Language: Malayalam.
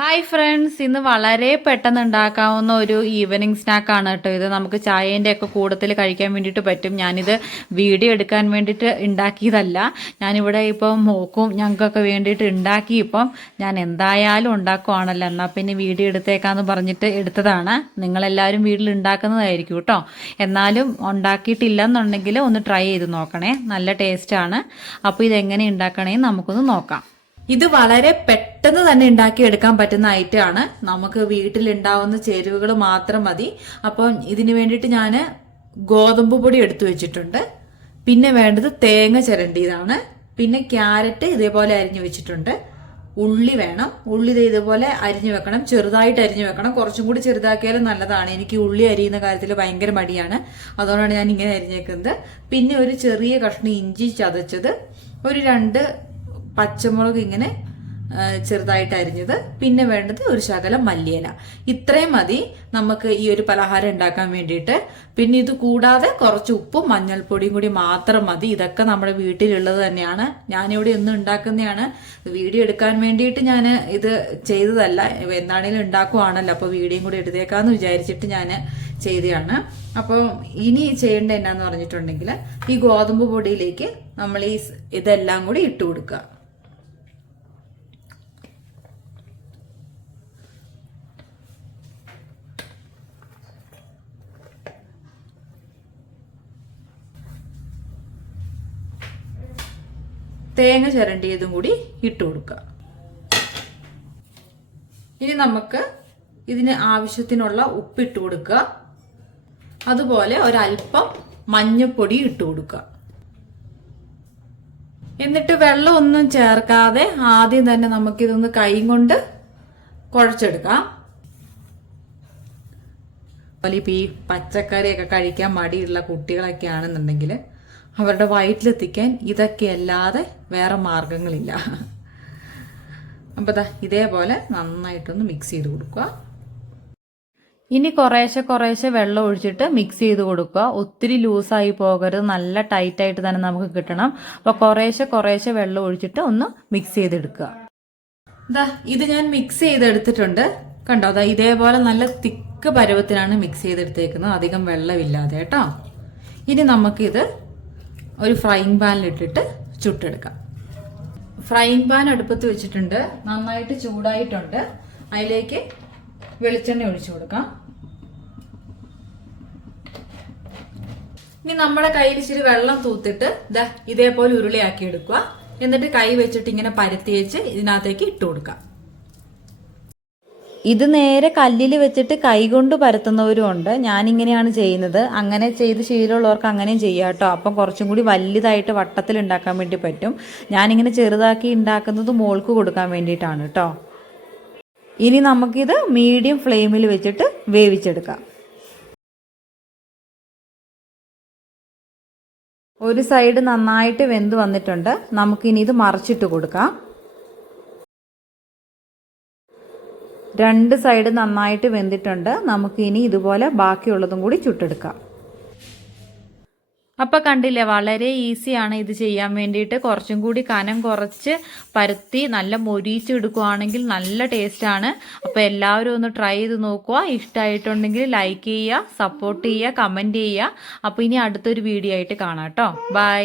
ഹായ് ഫ്രണ്ട്സ് ഇന്ന് വളരെ പെട്ടെന്ന് ഉണ്ടാക്കാവുന്ന ഒരു ഈവനിങ് സ്നാക്കാണ് കേട്ടോ ഇത്. നമുക്ക് ചായേന്റെ ഒക്കെ കൂടത്തിൽ കഴിക്കാൻ വേണ്ടിയിട്ട് പറ്റും. ഞാനിത് വീഡിയോ എടുക്കാൻ വേണ്ടിയിട്ട് ഉണ്ടാക്കിയതല്ല. ഞാനിവിടെ ഇപ്പം മോക്കും ഞങ്ങൾക്കൊക്കെ വേണ്ടിയിട്ട് ഉണ്ടാക്കി ഇപ്പം ഞാൻ എന്തായാലും ഉണ്ടാക്കുവാണല്ലോ. എന്നാൽ പിന്നെ വീഡിയോ എടുത്തേക്കാന്ന് പറഞ്ഞിട്ട് എടുത്തതാണ്. നിങ്ങളെല്ലാവരും വീട്ടിൽ ഉണ്ടാക്കുന്നതായിരിക്കും കേട്ടോ. എന്നാലും ഉണ്ടാക്കിയിട്ടില്ലെന്നുണ്ടെങ്കിൽ ഒന്ന് ട്രൈ ചെയ്ത് നോക്കണേ. നല്ല ടേസ്റ്റാണ് അപ്പോൾ ഇതെങ്ങനെ ഉണ്ടാക്കണേ നമുക്കൊന്ന് നോക്കാം. ഇത് വളരെ പെട്ടെന്ന് തന്നെ ഉണ്ടാക്കിയെടുക്കാൻ പറ്റുന്ന ഐറ്റം ആണ്. നമുക്ക് വീട്ടിലുണ്ടാവുന്ന ചേരുവകൾ മാത്രം മതി. അപ്പം ഇതിന് വേണ്ടിയിട്ട് ഞാൻ ഗോതമ്പ് പൊടി എടുത്തു വെച്ചിട്ടുണ്ട്. പിന്നെ വേണ്ടത് തേങ്ങ ചിരണ്ടിയതാണ്. പിന്നെ ക്യാരറ്റ് ഇതേപോലെ അരിഞ്ഞു വെച്ചിട്ടുണ്ട്. ഉള്ളി വേണം. ഉള്ളി ഇതേപോലെ ഇതുപോലെ അരിഞ്ഞു വെക്കണം. ചെറുതായിട്ട് അരിഞ്ഞു വെക്കണം. കുറച്ചും കൂടി ചെറുതാക്കിയാലും നല്ലതാണ്. എനിക്ക് ഉള്ളി അരിയുന്ന കാര്യത്തിൽ ഭയങ്കര മടിയാണ്. അതുകൊണ്ടാണ് ഞാൻ ഇങ്ങനെ അരിഞ്ഞേക്കുന്നത്. പിന്നെ ഒരു ചെറിയ കഷ്ണം ഇഞ്ചി ചതച്ചത്. ഒരു രണ്ട് പച്ചമുളക് ഇങ്ങനെ ചെറുതായിട്ട് അരിഞ്ഞത്. പിന്നെ വേണ്ടത് ഒരു ശകലം മല്ലിയില. ഇത്രയും മതി നമുക്ക് ഈ ഒരു പലഹാരം ഉണ്ടാക്കാൻ വേണ്ടിയിട്ട്. പിന്നെ ഇത് കൂടാതെ കുറച്ച് ഉപ്പും മഞ്ഞൾപ്പൊടിയും കൂടി മാത്രം മതി. ഇതൊക്കെ നമ്മുടെ വീട്ടിലുള്ളത് തന്നെയാണ്. ഞാനിവിടെ ഒന്നും ഉണ്ടാക്കുന്നതാണ്. വീഡിയോ എടുക്കാൻ വേണ്ടിയിട്ട് ഞാൻ ഇത് ചെയ്തതല്ല. എന്താണേലും ഉണ്ടാക്കുവാണല്ലോ. അപ്പോൾ വീഡിയോയും കൂടി എടുത്തേക്കാന്ന് വിചാരിച്ചിട്ട് ഞാൻ ചെയ്തതാണ്. അപ്പോൾ ഇനി ചെയ്യേണ്ട എന്നാന്ന് പറഞ്ഞിട്ടുണ്ടെങ്കിൽ ഈ ഗോതമ്പ് പൊടിയിലേക്ക് നമ്മൾ ഈ ഇതെല്ലാം കൂടി ഇട്ട് കൊടുക്കുക. തേങ്ങ ചിരണ്ടിയതും കൂടി ഇട്ട് കൊടുക്കുക. ഇനി നമുക്ക് ഇതിന് ആവശ്യത്തിനുള്ള ഉപ്പിട്ട് കൊടുക്കുക. അതുപോലെ ഒരല്പം മഞ്ഞപ്പൊടി ഇട്ട് കൊടുക്കുക. എന്നിട്ട് വെള്ളം ഒന്നും ചേർക്കാതെ ആദ്യം തന്നെ നമുക്കിതൊന്ന് കൈ കൊണ്ട് കുഴച്ചെടുക്കാം. അതുപോലെ ഇപ്പം ഈ പച്ചക്കറിയൊക്കെ കഴിക്കാൻ മടിയുള്ള കുട്ടികളൊക്കെ ആണെന്നുണ്ടെങ്കിൽ അവരുടെ വയറ്റിലെത്തിക്കാൻ ഇതൊക്കെ അല്ലാതെ വേറെ മാർഗങ്ങളില്ല. അപ്പോൾ ദാ ഇതേപോലെ നന്നായിട്ടൊന്ന് മിക്സ് ചെയ്ത് കൊടുക്കുക. ഇനി കുറേശ്ശെ കുറേശ്ശെ വെള്ളം ഒഴിച്ചിട്ട് മിക്സ് ചെയ്ത് കൊടുക്കുക. ഒത്തിരി ലൂസായി പോകരുത്. നല്ല ടൈറ്റ് ആയിട്ട് തന്നെ നമുക്ക് കിട്ടണം. അപ്പോൾ കുറേശ്ശെ കുറേശ്ശെ വെള്ളം ഒഴിച്ചിട്ട് ഒന്ന് മിക്സ് ചെയ്തെടുക്കുക. ഇതാ ഇത് ഞാൻ മിക്സ് ചെയ്തെടുത്തിട്ടുണ്ട്. കണ്ടോ? അതാ ഇതേപോലെ നല്ല തിക്ക് പരുവത്തിലാണ് മിക്സ് ചെയ്തെടുത്തേക്കുന്നത്. അധികം വെള്ളമില്ലാതെ കേട്ടോ? ഇനി നമുക്കിത് ഒരു ഫ്രൈയിങ് പാനിലിട്ടിട്ട് ചുട്ടെടുക്കാം. ഫ്രൈയിങ് പാൻ അടുപ്പത്ത് വെച്ചിട്ടുണ്ട്. നന്നായിട്ട് ചൂടായിട്ടുണ്ട്. അതിലേക്ക് വെളിച്ചെണ്ണ ഒഴിച്ചു കൊടുക്കാം. ഇനി നമ്മുടെ കയ്യിൽ ഇച്ചിരി വെള്ളം തൂത്തിട്ട് ഇതേപോലെ ഉരുളിയാക്കി എടുക്കുക. എന്നിട്ട് കൈ വെച്ചിട്ട് ഇങ്ങനെ പരത്തി വെച്ച് ഇതിനകത്തേക്ക് ഇട്ട് കൊടുക്കാം. ഇത് നേരെ കല്ലിൽ വെച്ചിട്ട് കൈകൊണ്ട് പരത്തുന്നവരും ഉണ്ട്. ഞാനിങ്ങനെയാണ് ചെയ്യുന്നത്. അങ്ങനെ ചെയ്ത് ശീലമുള്ളവർക്ക് അങ്ങനെയും ചെയ്യാം കേട്ടോ. അപ്പം കുറച്ചും കൂടി വലുതായിട്ട് വട്ടത്തിൽ ഉണ്ടാക്കാൻ വേണ്ടി പറ്റും. ഞാനിങ്ങനെ ചെറുതാക്കി ഉണ്ടാക്കുന്നത് മോൾക്ക് കൊടുക്കാൻ വേണ്ടിയിട്ടാണ് കേട്ടോ. ഇനി നമുക്കിത് മീഡിയം ഫ്ലെയിമിൽ വെച്ചിട്ട് വേവിച്ചെടുക്കാം. ഒരു സൈഡ് നന്നായിട്ട് വെന്ത് വന്നിട്ടുണ്ട്. നമുക്കിനി ഇത് മറിച്ചിട്ട് കൊടുക്കാം. രണ്ട് സൈഡ് നന്നായിട്ട് വെന്തിട്ടുണ്ട്. നമുക്കിനി ഇതുപോലെ ബാക്കിയുള്ളതും കൂടി ചുട്ടെടുക്കാം. അപ്പം കണ്ടില്ലേ വളരെ ഈസിയാണ് ഇത് ചെയ്യാൻ വേണ്ടിയിട്ട്. കുറച്ചും കൂടി കനം കുറച്ച് പരത്തി നല്ല മൊരിച്ചെടുക്കുകയാണെങ്കിൽ നല്ല ടേസ്റ്റാണ്. അപ്പോൾ എല്ലാവരും ഒന്ന് ട്രൈ ചെയ്ത് നോക്കുക. ഇഷ്ടമായിട്ടുണ്ടെങ്കിൽ ലൈക്ക് ചെയ്യുക സപ്പോർട്ട് ചെയ്യുക കമന്റ് ചെയ്യുക. അപ്പോൾ ഇനി അടുത്തൊരു വീഡിയോ ആയിട്ട് കാണാം കേട്ടോ. ബൈ.